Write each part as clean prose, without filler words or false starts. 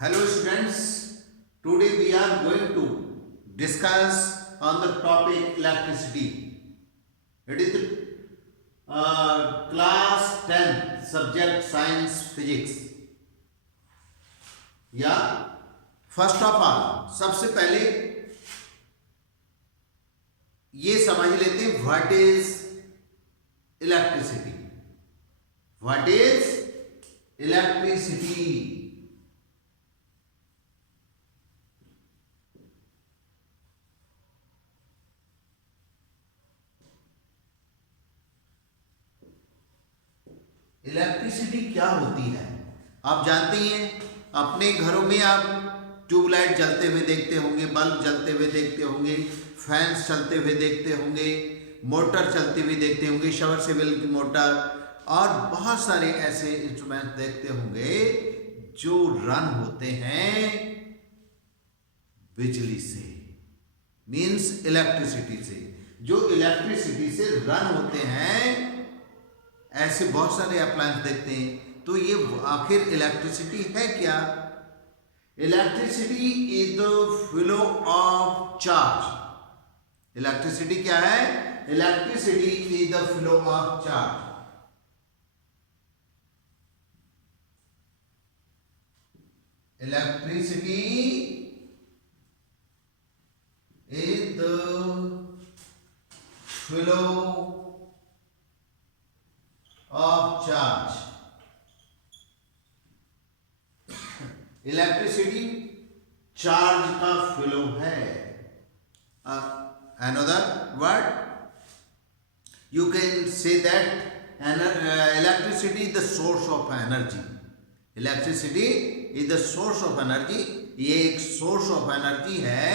Hello students, today we are going to discuss on the topic electricity. It is the class 10 subject science physics. या first of all सबसे पहले ये समझ लेते हैं what is electricity. What is electricity? Electricity क्या होती है आप जानते हैं. अपने घरों में आप ट्यूबलाइट जलते हुए देखते होंगे, बल्ब जलते हुए देखते होंगे, फैंस चलते हुए देखते होंगे, मोटर चलते हुए देखते होंगे, शवर सेवल की मोटर और बहुत सारे ऐसे इंस्ट्रूमेंट देखते होंगे जो रन होते हैं बिजली से, मींस इलेक्ट्रिसिटी से. जो इलेक्ट्रिसिटी से रन होते हैं ऐसे बहुत सारे अप्लायंस देखते हैं. तो ये आखिर इलेक्ट्रिसिटी है क्या? Electricity is the flow of charge. Electricity क्या है? Electricity is the flow of charge. Electricity is the flow of charge. Electricity charge का फ्लो है. Another word you can say that electricity is the source of energy. Electricity is the source of energy. ये एक source of energy है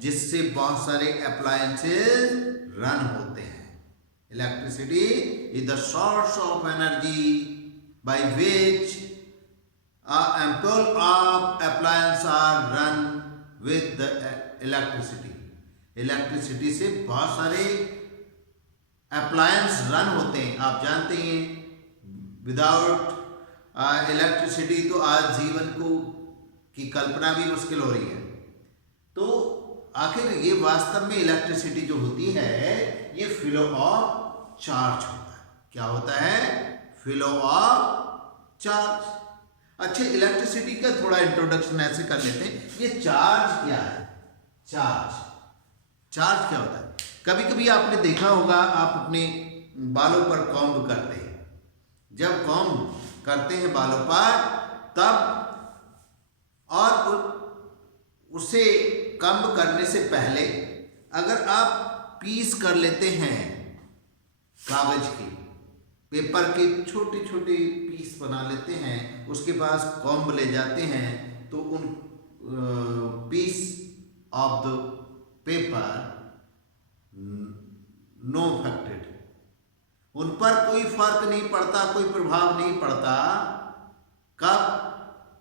जिससे बहुत सारे appliances run होते हैं. Electricity is the source of energy by which ample of appliances are run with the electricity. Electricity से बहुत सारे अप्लायंस रन होते हैं. आप जानते हैं विदाउट इलेक्ट्रिसिटी तो आज जीवन को की कल्पना भी मुश्किल हो रही है. तो आखिर ये वास्तव में इलेक्ट्रिसिटी जो होती है ये फ्लो ऑफ चार्ज होता है. क्या होता है? Flow of charge. अच्छा, इलेक्ट्रिसिटी का थोड़ा इंट्रोडक्शन ऐसे कर लेते हैं. ये चार्ज क्या है? चार्ज क्या होता है? कभी कभी आपने देखा होगा, आप अपने बालों पर कॉम्ब करते हैं. जब कॉम्ब करते हैं बालों पर तब और उसे कॉम्ब करने से पहले अगर आप पीस कर लेते हैं कागज के, पेपर के छोटे छोटे पीस बना लेते हैं, उसके पास कॉम्ब ले जाते हैं तो उन piece of the paper no affected, उन पर कोई फर्क नहीं पड़ता, कोई प्रभाव नहीं पड़ता. कब?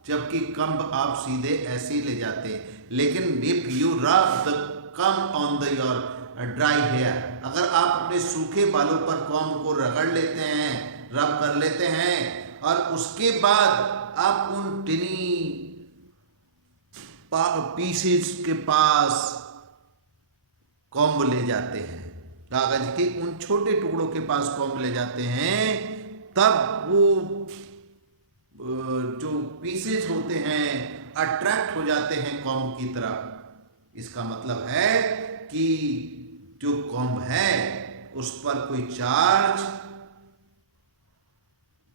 जबकि कॉम्ब आप सीधे ऐसे ही ले जाते हैं. लेकिन if you rub the comb on the your dry hair, अगर आप अपने सूखे बालों पर कॉम्ब को रगड़ लेते हैं, रब कर लेते हैं और उसके बाद आप उन टिनी पीसेस के पास कॉम्ब ले जाते हैं, कागज के उन छोटे टुकड़ों के पास कॉम्ब ले जाते हैं, तब वो जो पीसेस होते हैं अट्रैक्ट हो जाते हैं कॉम्ब की तरफ. इसका मतलब है कि जो कॉम्ब है उस पर कोई चार्ज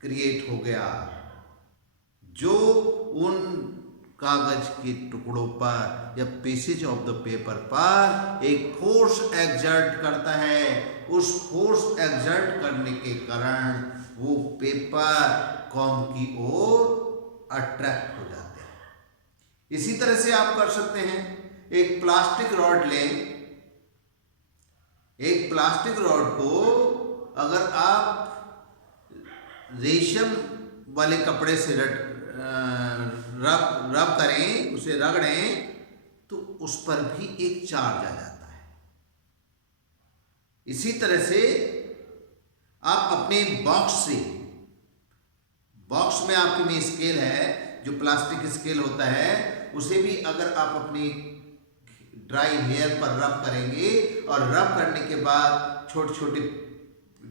क्रिएट हो गया जो उन कागज के टुकड़ों पर या पीसेज ऑफ द पेपर पर एक फोर्स एक्सर्ट करता है. उस फोर्स एक्सर्ट करने के कारण वो पेपर कॉम्ब की ओर अट्रैक्ट हो जाते हैं. इसी तरह से आप कर सकते हैं. एक प्लास्टिक रॉड लें. एक प्लास्टिक रॉड को अगर आप रेशम वाले कपड़े से रब करें, उसे रगड़ें, तो उस पर भी एक चार्ज आ जाता है. इसी तरह से आप अपने बॉक्स में आपके में स्केल है जो प्लास्टिक स्केल होता है उसे भी अगर आप अपनी ड्राई हेयर पर रब करेंगे और रब करने के बाद छोटे छोटे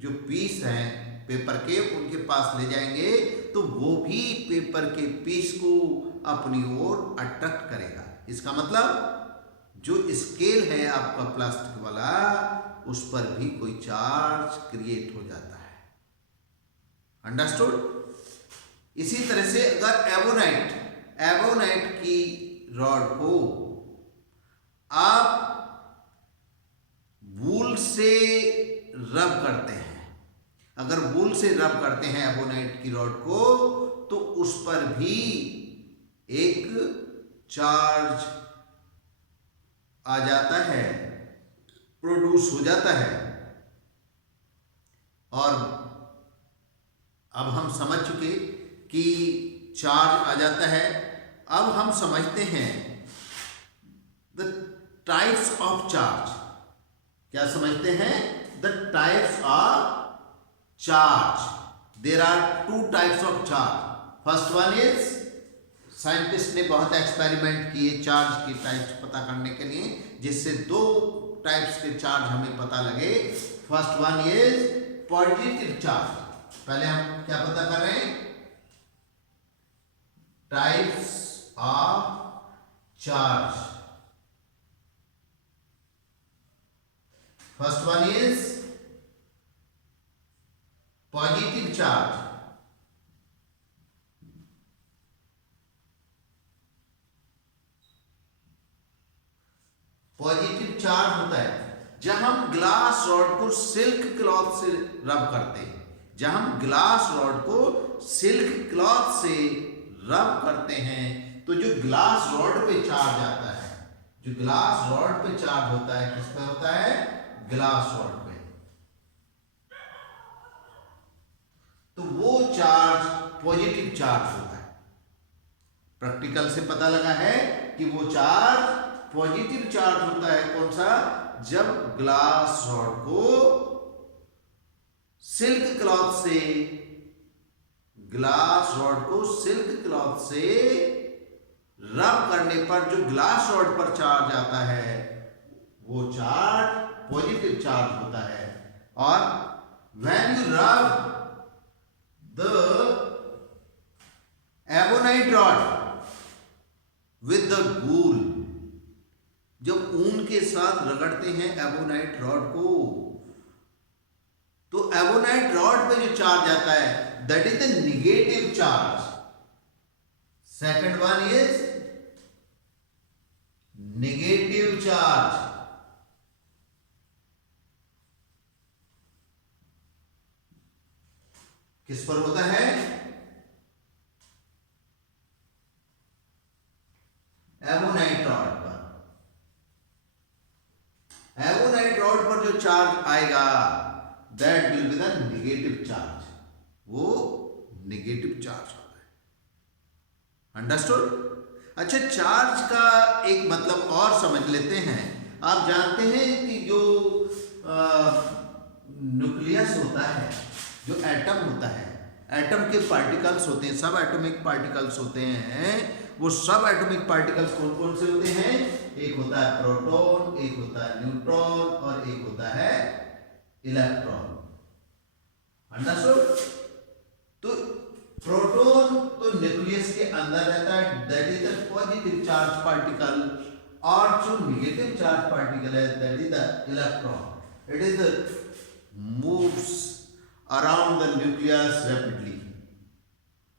जो पीस हैं पेपर के उनके पास ले जाएंगे तो वो भी पेपर के पीस को अपनी ओर अट्रैक्ट करेगा। इसका मतलब जो स्केल है आपका प्लास्टिक वाला उस पर भी कोई चार्ज क्रिएट हो जाता है। अंडरस्टूड? इसी तरह से अगर एवोनाइट की रॉड को आप वूल से रब करते हैं, अगर वूल से रब करते हैं एवोनाइट की रॉड को तो उस पर भी एक चार्ज आ जाता है, प्रोड्यूस हो जाता है। और अब हम समझ चुके कि चार्ज आ जाता है। अब हम समझते हैं द टाइप्स ऑफ चार्ज। क्या समझते हैं? The types of charge. There are two types of charge. First one is, scientist ने बहुत एक्सपेरिमेंट किए चार्ज की टाइप्स पता करने के लिए, जिससे दो टाइप्स के चार्ज हमें पता लगे। First one is positive charge. पहले हम क्या पता कर रहे हैं? Types of charge. First one is positive charge. Positive charge होता है जब हम ग्लास रॉड को सिल्क क्लॉथ से रब करते हैं। जब हम ग्लास रॉड को सिल्क क्लॉथ से रब करते हैं तो जो ग्लास रॉड पे चार्ज आता है, जो ग्लास रॉड पे चार्ज होता है, किस पे होता है? ग्लास रॉड पे। तो वो चार्ज पॉजिटिव चार्ज होता है। प्रैक्टिकल से पता लगा है कि वो चार्ज पॉजिटिव चार्ज होता है। कौन सा? जब ग्लास रॉड को सिल्क क्लॉथ से, ग्लास रॉड को सिल्क क्लॉथ से रब करने पर जो ग्लास रॉड पर चार्ज आता है वो चार्ज पॉजिटिव चार्ज होता है। और when you rub the ebonite rod with the wool, जब ऊन के साथ रगड़ते हैं एवोनाइट रॉड को तो एवोनाइट रॉड पे जो चार्ज आता है that is the negative charge. Second one is negative charge. किस पर होता है? एवोनाइट रॉड पर। एवोनाइट रॉड पर जो चार्ज आएगा that will be the negative charge. वो नेगेटिव चार्ज होता है। अंडरस्टूड? अच्छा, चार्ज का एक मतलब और समझ लेते हैं। आप जानते हैं कि जो न्यूक्लियस होता है, जो एटम होता है, एटम के पार्टिकल्स होते हैं, सब एटॉमिक पार्टिकल्स होते हैं। वो सब एटॉमिक पार्टिकल्स कौन कौन से होते हैं? एक होता है प्रोटॉन, एक होता है न्यूट्रॉन और एक होता है इलेक्ट्रॉन। अंडरस्टूड? तो प्रोटॉन तो न्यूक्लियस के अंदर रहता है, that is the positive charge particle. और जो नेगेटिव चार्ज पार्टिकल है that is the electron. It is the moves around the nucleus rapidly.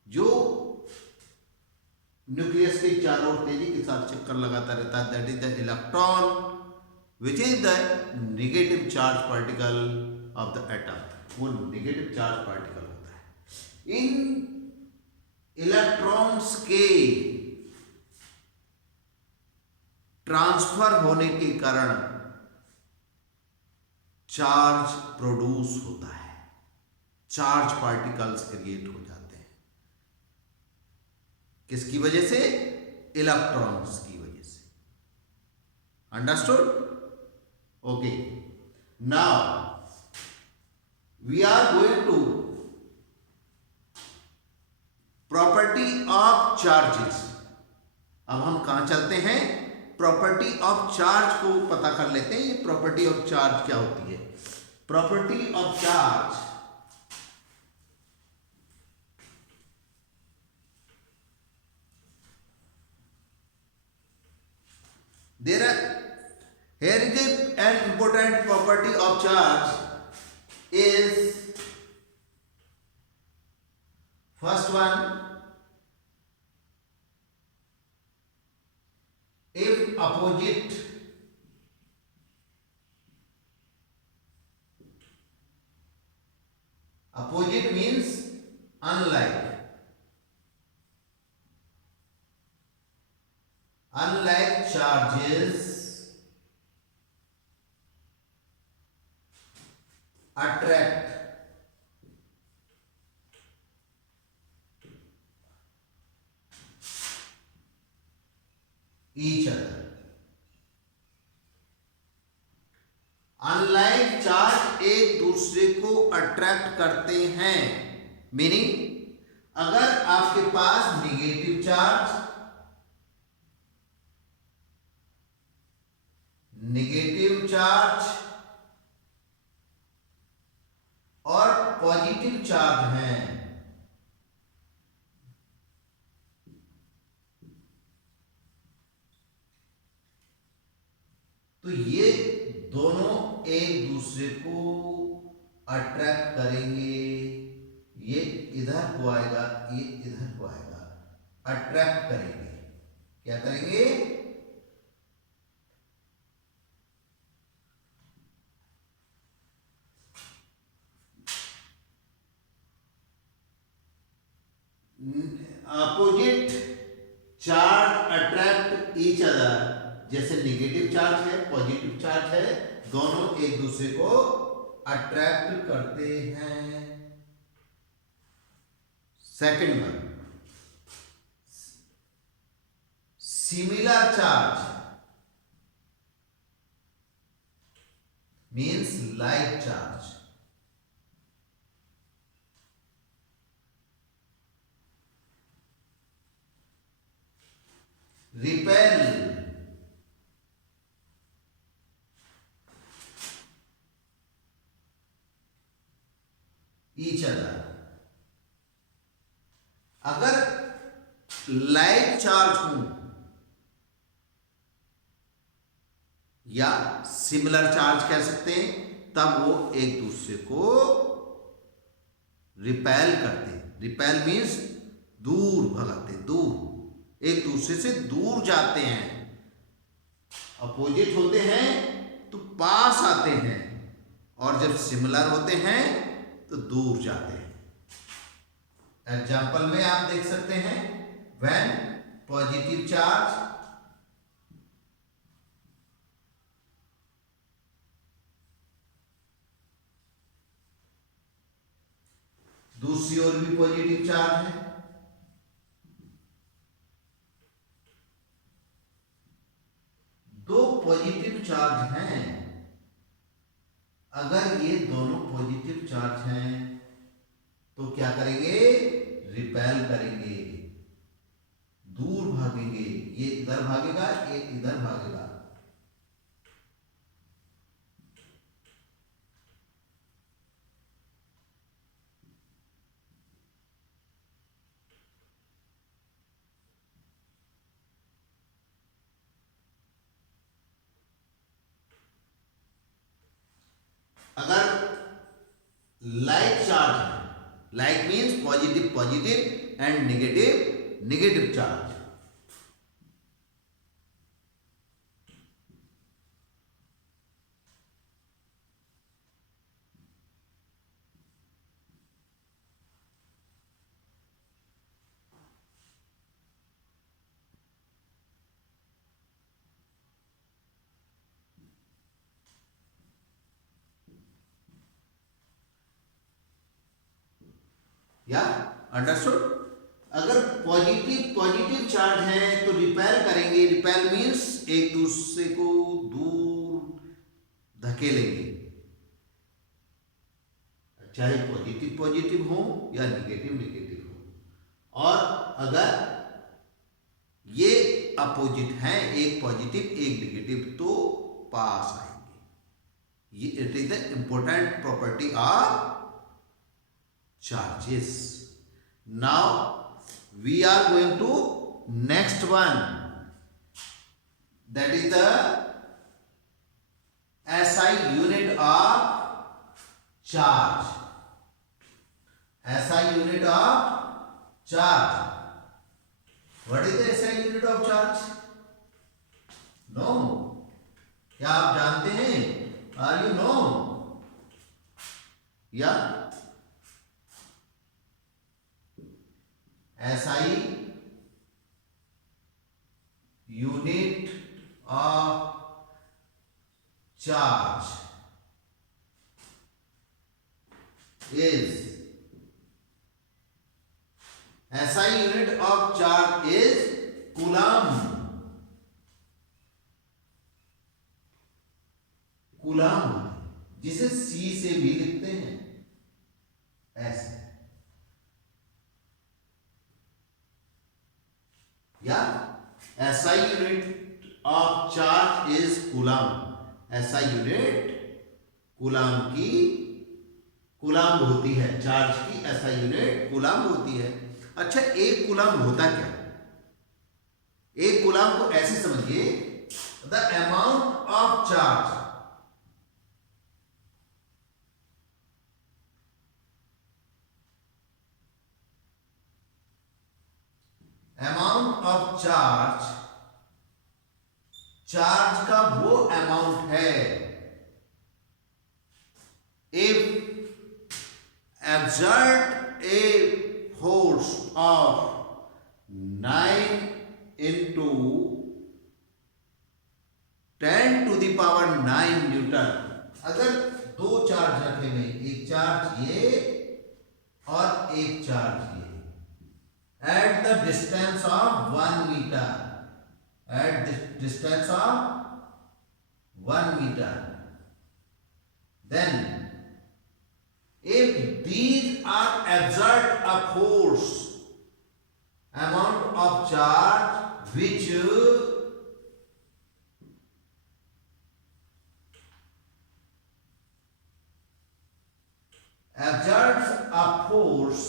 जो न्यूक्लियस के चारों ओर तेजी के साथ चक्कर लगाता रहता है that is the electron which is the negative charge particle of the atom. वो नेगेटिव चार्ज पार्टिकल होता है। इन इलेक्ट्रॉन्स के ट्रांसफर होने के कारण चार्ज प्रोड्यूस होता है, चार्ज पार्टिकल्स क्रिएट हो जाते हैं। किसकी वजह से? इलेक्ट्रॉन्स की वजह से। Understood? Okay, now we are going to property of charges. अब हम कहां चलते हैं, प्रॉपर्टी ऑफ चार्ज को पता कर लेते हैं। ये प्रॉपर्टी ऑफ चार्ज क्या होती है? Property of charge, there are here is an important property of charge is first one, if opposite means unlike charges attract each other। Unlike charge एक दूसरे को अट्रैक्ट करते हैं। मीनिंग अगर आपके पास नेगेटिव चार्ज और पॉजिटिव चार्ज है, तो ये दोनों एक दूसरे को अट्रैक्ट करेंगे। ये इधर को आएगा, ये इधर को आएगा, अट्रैक्ट करेंगे। क्या करेंगे? Opposite charge attract each other. जैसे नेगेटिव चार्ज है, पॉजिटिव चार्ज है, दोनों एक दूसरे को अट्रैक्ट करते हैं। Second one, similar charge means like charge. Repel each other. अगर लाइक चार्ज हूं या सिमिलर चार्ज कह सकते हैं, तब वो एक दूसरे को रिपेल करते हैं। रिपेल मीन्स दूर भगाते, दूर, एक दूसरे से दूर जाते हैं। अपोजिट होते हैं तो पास आते हैं, और जब सिमिलर होते हैं तो दूर जाते हैं। एग्जाम्पल में आप देख सकते हैं, व्हेन पॉजिटिव चार्ज दूसरी ओर भी पॉजिटिव चार्ज है, दो पॉजिटिव चार्ज हैं। अगर ये दोनों पॉजिटिव चार्ज हैं तो क्या करेंगे? रिपेल करेंगे, दूर भागेंगे। ये इधर भागेगा, ये इधर भागेगा। अगर लाइक चार्ज है, like means positive positive and negative negative charge. या अंडरस्टूड? अगर पॉजिटिव पॉजिटिव चार्ज है तो रिपेल करेंगे। रिपेल मीन्स एक दूसरे को दूर धकेलेंगे, चाहे पॉजिटिव पॉजिटिव हो या नेगेटिव नेगेटिव हो। और अगर ये अपोजिट हैं, एक पॉजिटिव एक नेगेटिव, तो पास आएंगे। ये it is the important property of charges. Now we are going to next one, that is the SI unit of charge. SI unit of charge. What is the SI unit of charge? No. क्या आप जानते हैं? Are you know? Yeah. SI unit of charge is SI unit of charge is coulomb. coulomb जिसे C से भी लिखते हैं ऐसे, या SI unit of charge is coulomb. SI unit coulomb होती है, चार्ज की SI यूनिट कूलाम होती है। अच्छा, एक कूलाम होता क्या? एक कूलाम को ऐसे समझिए, the amount of charge, amount of charge, charge का वो अमाउंट है if exert a force of 9 into 10 to the power 9 Newton. अगर दो चार्ज रखे हुए, एक चार्ज ये और एक चार्ज ये, at the distance of 1 meter, at the distance of 1 meter, then if these are exert a force, amount of charge which exerts a force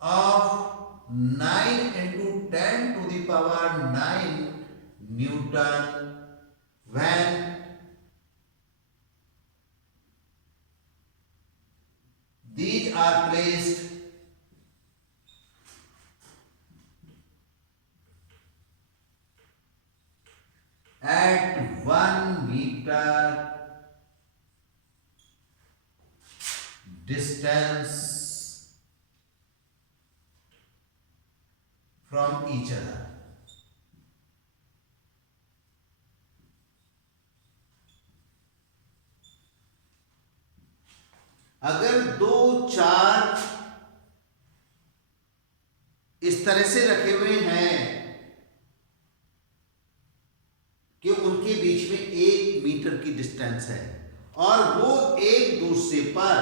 of 9 into 10 to the power 9 Newton when these are placed at 1 meter distance from each other. अगर दो charge इस तरह से रखे हुए हैं कि उनके बीच में 1 मीटर की डिस्टेंस है और वो एक दूसरे पर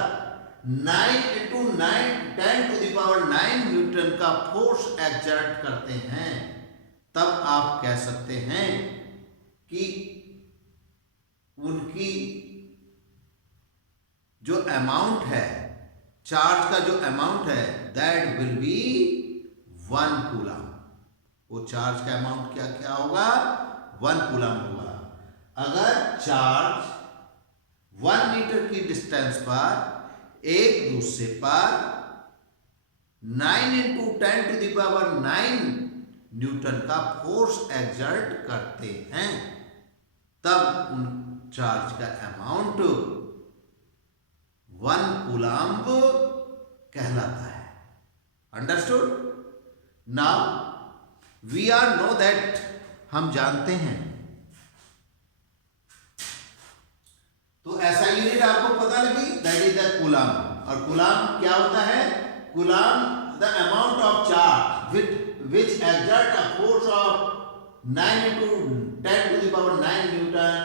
9 into 9 10 to the power 9 Newton का फोर्स एक्सर्ट करते हैं, तब आप कह सकते हैं कि उनकी जो अमाउंट है, चार्ज का जो अमाउंट है, दैट विल बी 1 कूलम। वो चार्ज का अमाउंट क्या क्या होगा? 1 कूलम होगा। अगर चार्ज 1 मीटर की डिस्टेंस पर एक दूसरे पर 9 into 10 to the power 9 Newton का फोर्स एक्सर्ट करते हैं, तब उन चार्ज का अमाउंट 1 कूलम्ब कहलाता है। Understood? Now we are know that, हम जानते हैं, तो ऐसा यूनिट आपको पता लगी, दैट इज द कूलम्ब। और कूलम्ब क्या होता है? Coulomb the amount of charge which exert a force of 9 into 10 to the power 9 Newton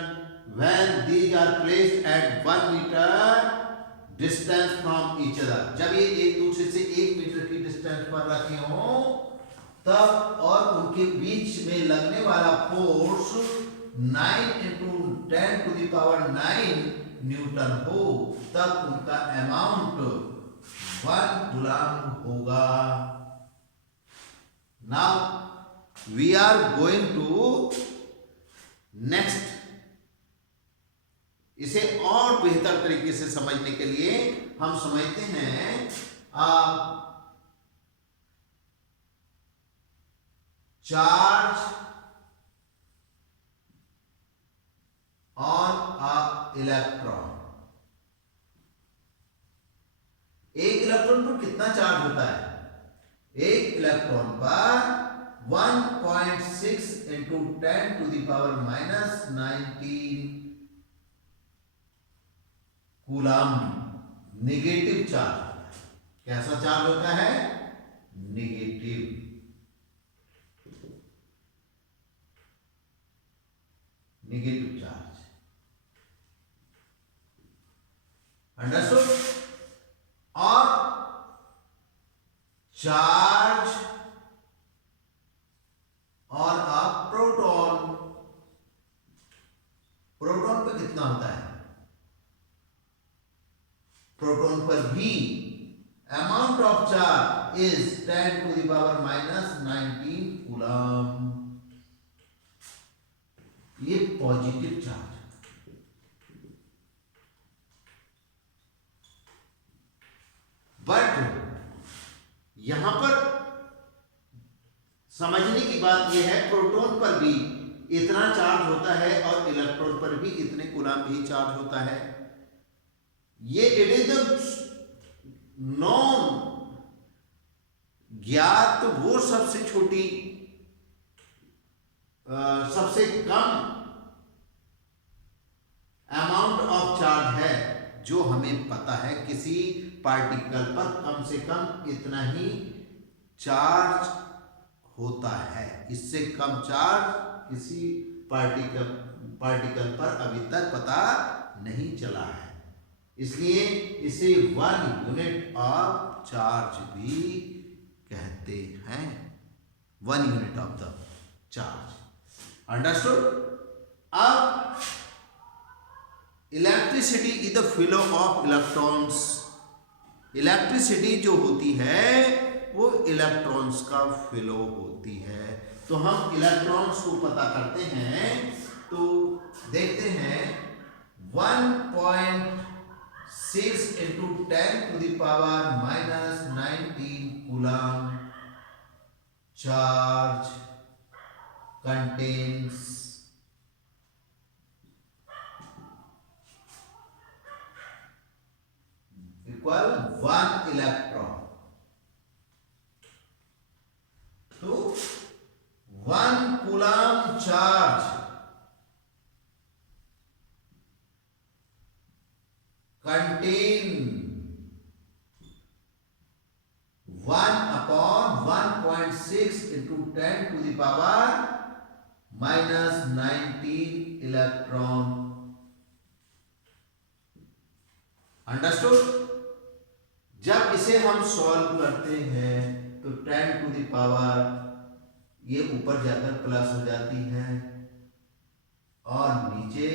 when these are placed at 1 meter distance from each other, जब ये एक दूसरे से 1 मीटर की डिस्टेंस पर रखे हों तब, और उनके बीच में लगने वाला फोर्स 9 × 10⁹ न्यूटन हो, तब उनका अमाउंट 1 कूलम होगा। Now we are going to next. इसे और बेहतर तरीके से समझने के लिए हम समझते हैं चार्ज ऑन अ इलेक्ट्रॉन। एक इलेक्ट्रॉन पर कितना चार्ज होता है? एक इलेक्ट्रॉन पर 1.6 × 10⁻⁻⁹ कूलम नेगेटिव चार्ज। कैसा चार्ज होता है? नेगेटिव। Negative charge. अंडरस्टूड? और चार्ज और प्रोटॉन, प्रोटॉन पे कितना होता है? प्रोटॉन पर भी amount of charge is 10⁻⁻⁹ coulomb. ये पॉजिटिव चार्ज। बट यहां पर समझने की बात यह है, प्रोटॉन पर भी इतना चार्ज होता है और इलेक्ट्रॉन पर भी इतने कूलम ही चार्ज होता है। ये इट इज द नॉन ज्ञात वो सबसे छोटी सबसे कम अमाउंट ऑफ चार्ज है जो हमें पता है। किसी पार्टिकल पर कम से कम इतना ही चार्ज होता है, इससे कम चार्ज किसी पार्टिकल पर अभी तक पता नहीं चला है। इसलिए इसे 1 यूनिट ऑफ चार्ज भी कहते हैं। 1 unit of the charge. Understood? अब electricity is the flow of electrons. Electricity जो होती है वो इलेक्ट्रॉन्स का फ्लो होती है। तो हम इलेक्ट्रॉन्स को पता करते हैं, तो देखते हैं 1.6 × 10⁻⁻⁹ coulomb charge contains equal 1 electron. तो 1 coulomb charge contain 1/1.6 × 10⁻⁻⁹ electron. Understood? जब इसे हम सॉल्व करते हैं तो 10 टू द पावर ये ऊपर जाकर प्लस हो जाती है और नीचे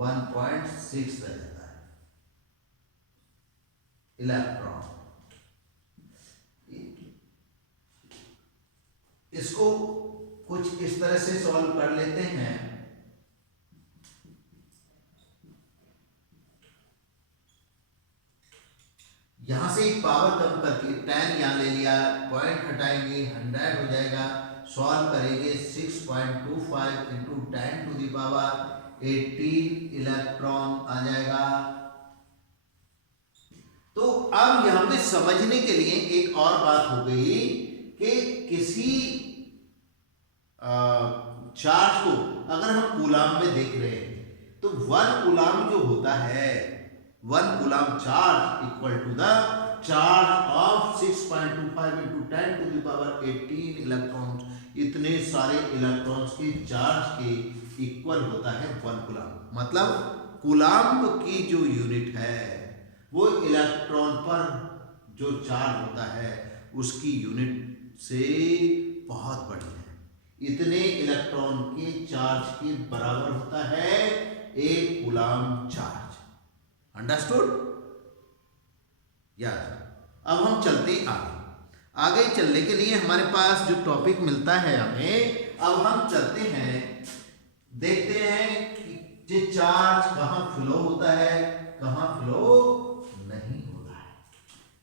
1.6 रह जाता है इलेक्ट्रॉन। इसको कुछ इस तरह से सॉल्व कर लेते हैं। यहां से एक पावर कम करके 10 यहां ले लिया, पॉइंट हटाएंगे 100 हो जाएगा। सॉल्व करेंगे 6.25 × 10⁻18 इलेक्ट्रॉन आ जाएगा। तो अब यहां पे समझने के लिए एक और बात हो गई कि किसी चार्ज को अगर हम कूलम में देख रहे हैं तो 1 कूलम जो होता है, 1 coulomb charge equal to the charge of 6.25 × 10⁻18 electrons. इतने सारे इलेक्ट्रॉन्स के चार्ज के इक्वल होता है 1 कूलम। मतलब कूलम की जो यूनिट है वो इलेक्ट्रॉन पर जो चार्ज होता है उसकी यूनिट से बहुत बड़ी है। इतने इलेक्ट्रॉन के चार्ज के बराबर होता है एक कूलाम चार्ज। अंडरस्टूड? यस। अब हम चलते हैं आगे। आगे चलने के लिए हमारे पास जो टॉपिक मिलता है हमें, अब हम चलते हैं, देखते हैं कि ये चार्ज कहाँ फ्लो होता है, कहाँ फ्लो नहीं होता है।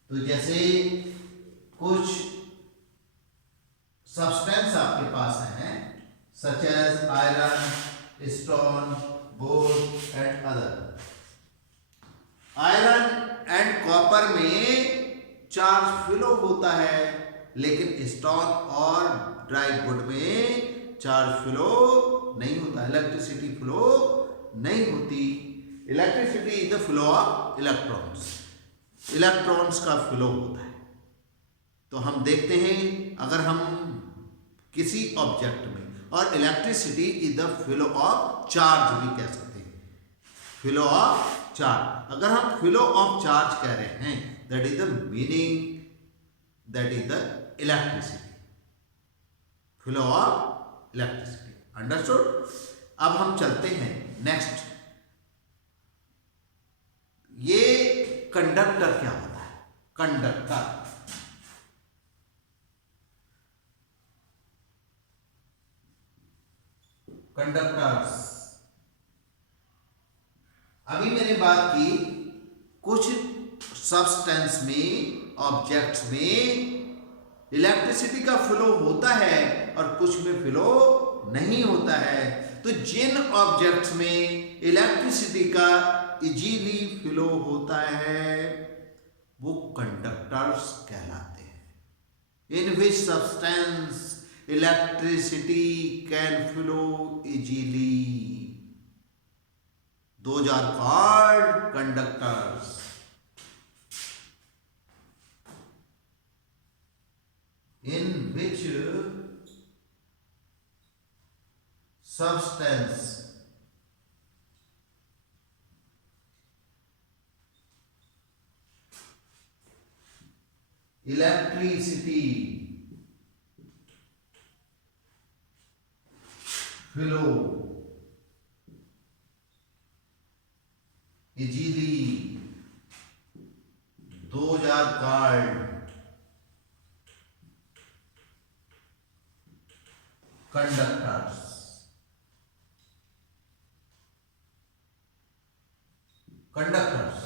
तो जैसे कुछ सब्सटेंस आपके पास हैं, such as iron, stone, board and other. Iron and copper में चार्ज फ्लो होता है, लेकिन स्टोन और ड्राई वुड में चार्ज फ्लो नहीं होता, इलेक्ट्रिसिटी फ्लो नहीं होती। Electricity is the flow of electrons, electrons का फ्लो होता है। तो हम देखते हैं अगर हम किसी ऑब्जेक्ट में, और electricity is the flow of charge भी कह सकते हैं, फ्लो ऑफ चार्ज। अगर हम फ्लो ऑफ चार्ज कह रहे हैं, that is the meaning, that is the electricity, flow of electricity. Understood? अब हम चलते हैं नेक्स्ट। ये कंडक्टर क्या होता है? कंडक्टर कंडक्टर्स, अभी मैंने बात की कुछ सब्सटेंस में, ऑब्जेक्ट्स में इलेक्ट्रिसिटी का फ्लो होता है और कुछ में फ्लो नहीं होता है। तो जिन ऑब्जेक्ट्स में इलेक्ट्रिसिटी का इजीली फ्लो होता है वो कंडक्टर्स कहलाते हैं। In which substance electricity can flow easily, those are called conductors. In which substance electricity flow easily, those are called conductors. Conductors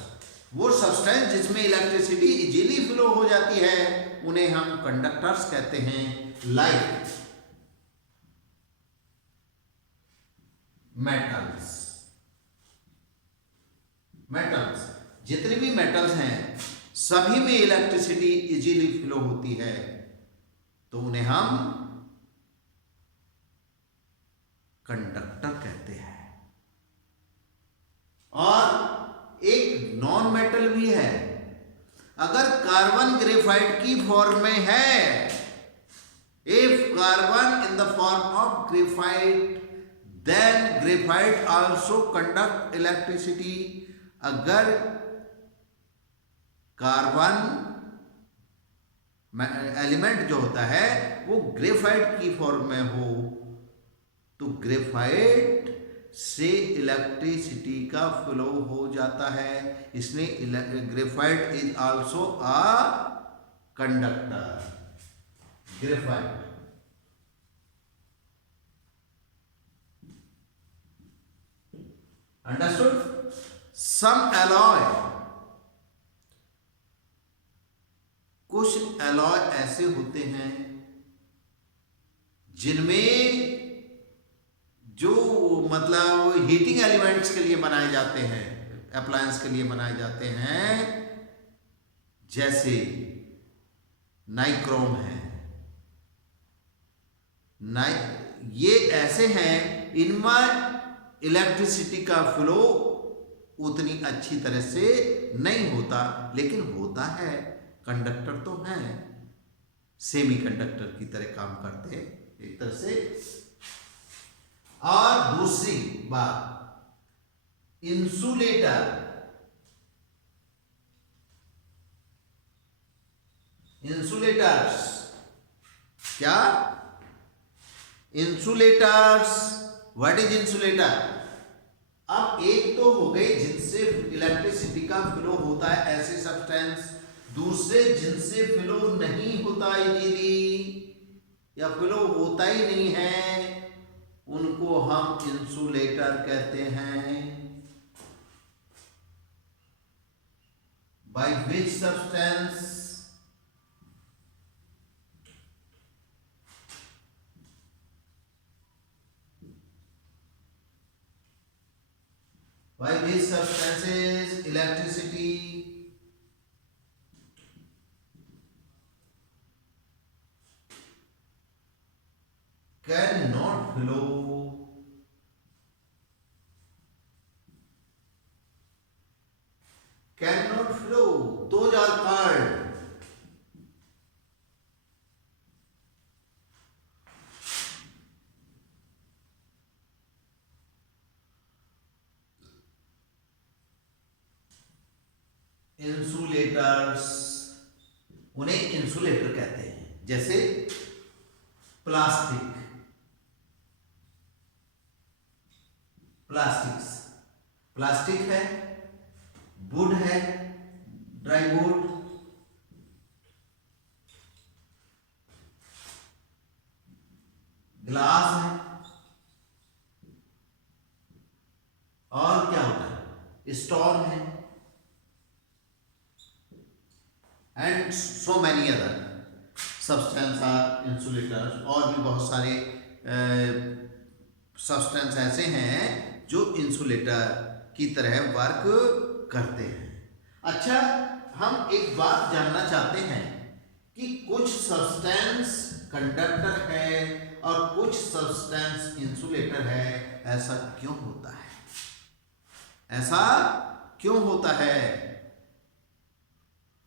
वो सब्सटेंस जिसमें इलेक्ट्रिसिटी इजीली फ्लो हो जाती है उन्हें हम कंडक्टर्स कहते हैं। लाइक मेटल्स, मेटल्स जितने भी मेटल्स हैं सभी में इलेक्ट्रिसिटी इजीली फ्लो होती है, तो उन्हें हम कंडक्टर कहते हैं। और एक नॉन मेटल भी है, अगर कार्बन ग्रेफाइट की फॉर्म में है, if carbon in the form of graphite then graphite also conduct electricity. अगर कार्बन एलिमेंट जो होता है वो ग्रेफाइट की फॉर्म में हो तो ग्रेफाइट से इलेक्ट्रिसिटी का फ्लो हो जाता है, इसलिए graphite is also a conductor. Graphite understood? Some alloy, कुछ एलॉय ऐसे होते हैं जिनमें जो मतलब हीटिंग एलिमेंट्स के लिए बनाए जाते हैं, अप्लायंस के लिए बनाए जाते हैं, जैसे नाइक्रोम है, ये ऐसे हैं इनमें इलेक्ट्रिसिटी का फ्लो उतनी अच्छी तरह से नहीं होता, लेकिन होता है, कंडक्टर तो हैं, सेमी कंडक्टर की तरह काम करते हैं एक तरह से। और दूसरी बात, इंसुलेटर, इंसुलेटर्स, क्या? इंसुलेटर्स। What is insulator? अब एक तो हो गए जिनसे इलेक्ट्रिसिटी का फ्लो होता है ऐसे सब्सटेंस, दूसरे जिनसे फ्लो नहीं होता इजीली या फ्लो होता ही नहीं है, उनको हम इंसुलेटर कहते हैं। By which substance? By which substances electricity cannot flow? Cannot flow. Those are called insulators. उन्हें इंसुलेटर कहते हैं। जैसे प्लास्टिक, प्लास्टिक है, वुड है, ड्राई वुड, ग्लास है, और क्या होता है? स्टोन है, and so many other substance are insulators. और भी बहुत सारे सब्सटेंस ऐसे हैं जो इंसुलेटर की तरह वर्क करते हैं। अच्छा, हम एक बात जानना चाहते हैं कि कुछ सब्सटेंस कंडक्टर है और कुछ सब्सटेंस इंसुलेटर है, ऐसा क्यों होता है? ऐसा क्यों होता है?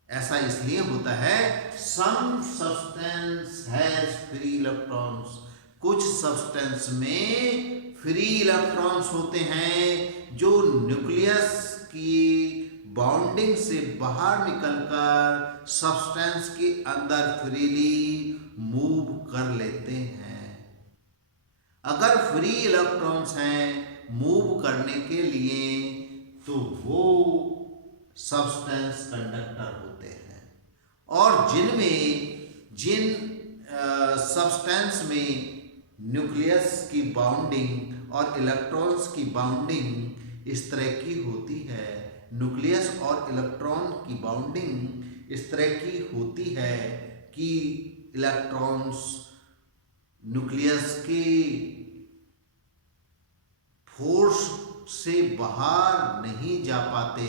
ऐसा इसलिए होता है, some substance has free electrons. कुछ सब्सटेंस में फ्री इलेक्ट्रॉन्स होते हैं जो न्यूक्लियस की बाउंडिंग से बाहर निकलकर सब्सटेंस के अंदर फ्रीली मूव कर लेते हैं। अगर फ्री इलेक्ट्रॉन्स हैं मूव करने के लिए, तो वो सब्सटेंस कंडक्टर होते हैं। और जिन सब्सटेंस में न्यूक्लियस की बाउंडिंग और इलेक्ट्रॉन्स की बाउंडिंग इस तरह की होती है, न्यूक्लियस और इलेक्ट्रॉन की बाउंडिंग इस तरह की होती है कि इलेक्ट्रॉन्स न्यूक्लियस की फोर्स से बाहर नहीं जा पाते,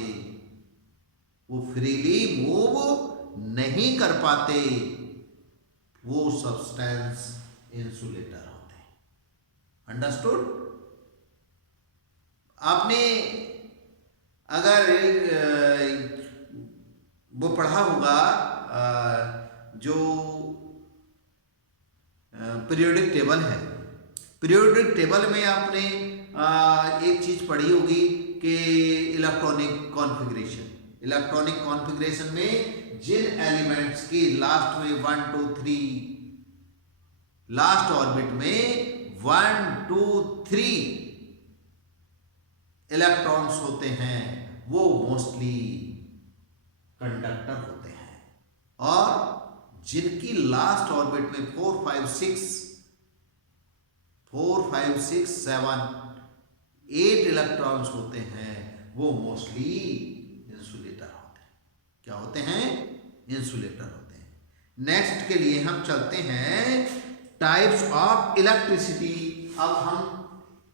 वो फ्रीली मूव नहीं कर पाते, वो सब्सटेंस इंसुलेटर होते हैं। अंडरस्टूड? आपने अगर वो पढ़ा होगा जो पीरियोडिक टेबल है, पीरियोडिक टेबल में आपने एक चीज पढ़ी होगी कि इलेक्ट्रॉनिक कॉन्फ़िगरेशन में जिन एलिमेंट्स की लास्ट में 1 2 3 लास्ट ऑर्बिट में 1 2 3 इलेक्ट्रॉन्स होते हैं, वो मोस्टली कंडक्टर होते हैं। और जिनकी लास्ट ऑर्बिट में 4 5 6 7 8 इलेक्ट्रॉन्स होते हैं, वो मोस्टली इंसुलेटर होते हैं। क्या होते हैं? इंसुलेटर होते हैं। नेक्स्ट के लिए हम चलते हैं टाइप्स ऑफ इलेक्ट्रिसिटी। अब हम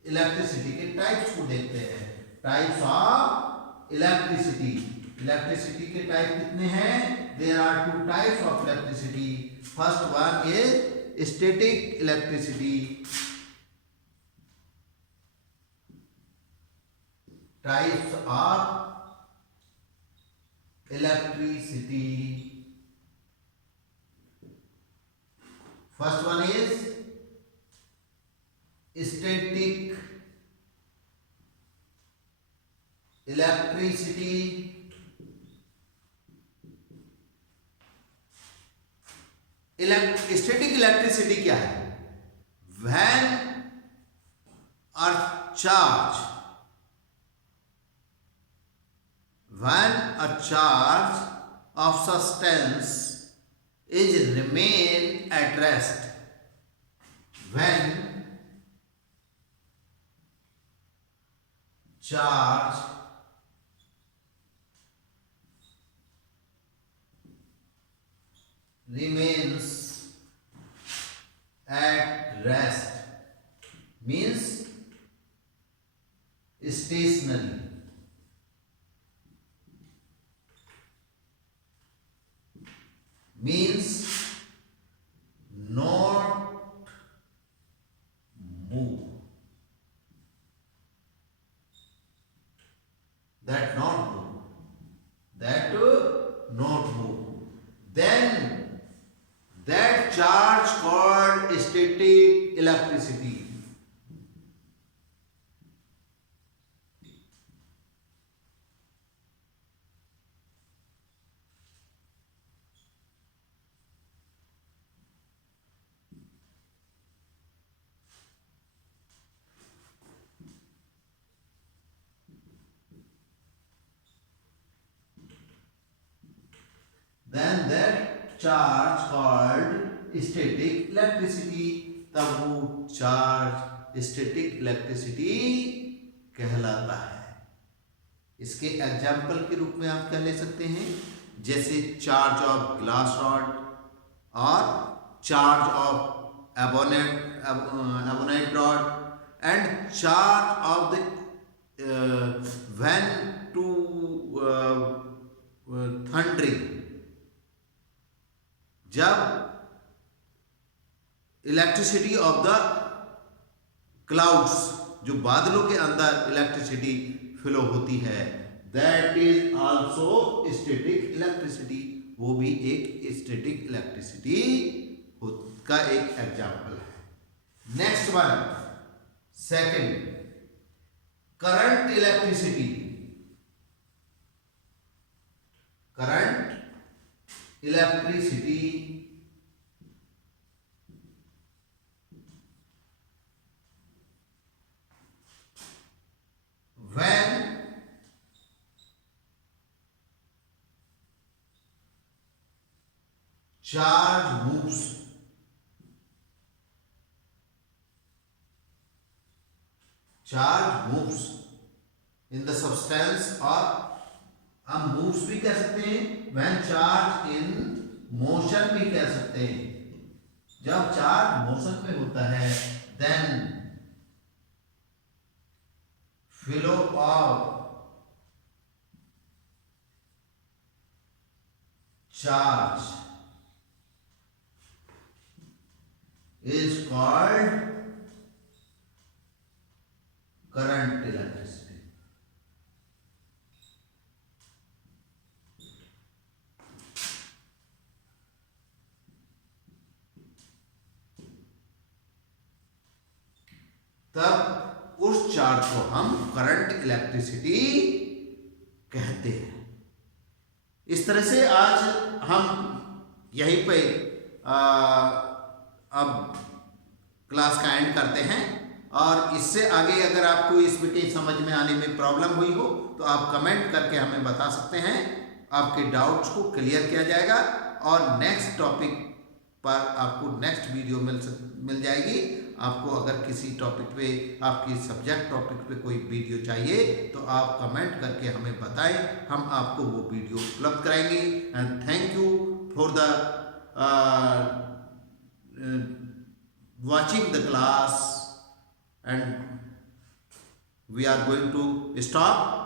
इलेक्ट्रिसिटी के टाइप्स को देखते हैं। Types of electricity. इलेक्ट्रिसिटी के टाइप कितने हैं? There are 2 types of electricity. First one is static electricity. Types of electricity. First one is static electricity. Static electricity क्या है? When a charge of substance is remain at rest, when charge remains at rest means stationary, means not move, that not move, then that charge called static electricity. Then that charge called static electricity, तब वो charge static electricity कहलाता है। इसके example के रूप में आप क्या ले सकते हैं, जैसे चार्ज ऑफ ग्लास रॉड और charge of ebonite rod and charge of the when to thundering, जब इलेक्ट्रिसिटी ऑफ द क्लाउड्स, जो बादलों के अंदर इलेक्ट्रिसिटी फ्लो होती है, that is also static electricity, वो भी एक स्टैटिक इलेक्ट्रिसिटी का एक एग्जाम्पल है। Next one, second, current electricity. Current electricity when charge moves in the substance, और हम moves भी कह सकते हैं, when charge in motion भी कह सकते हैं। जब चार्ज मोशन में होता है, then flow of charge is called current electricity. तब उस चार्ज को हम करंट इलेक्ट्रिसिटी कहते हैं। इस तरह से आज हम यहीं पे अब क्लास का एंड करते हैं, और इससे आगे अगर आपको इसमें कहीं समझ में आने में प्रॉब्लम हुई हो तो आप कमेंट करके हमें बता सकते हैं, आपके डाउट्स को क्लियर किया जाएगा, और नेक्स्ट टॉपिक पर आपको नेक्स्ट वीडियो मिल जाएगी। आपको अगर किसी टॉपिक पे, आपकी सब्जेक्ट टॉपिक पे कोई वीडियो चाहिए तो आप कमेंट करके हमें बताएं, हम आपको वो वीडियो उपलब्ध कराएंगे। And thank you for the watching the class, and we are going to stop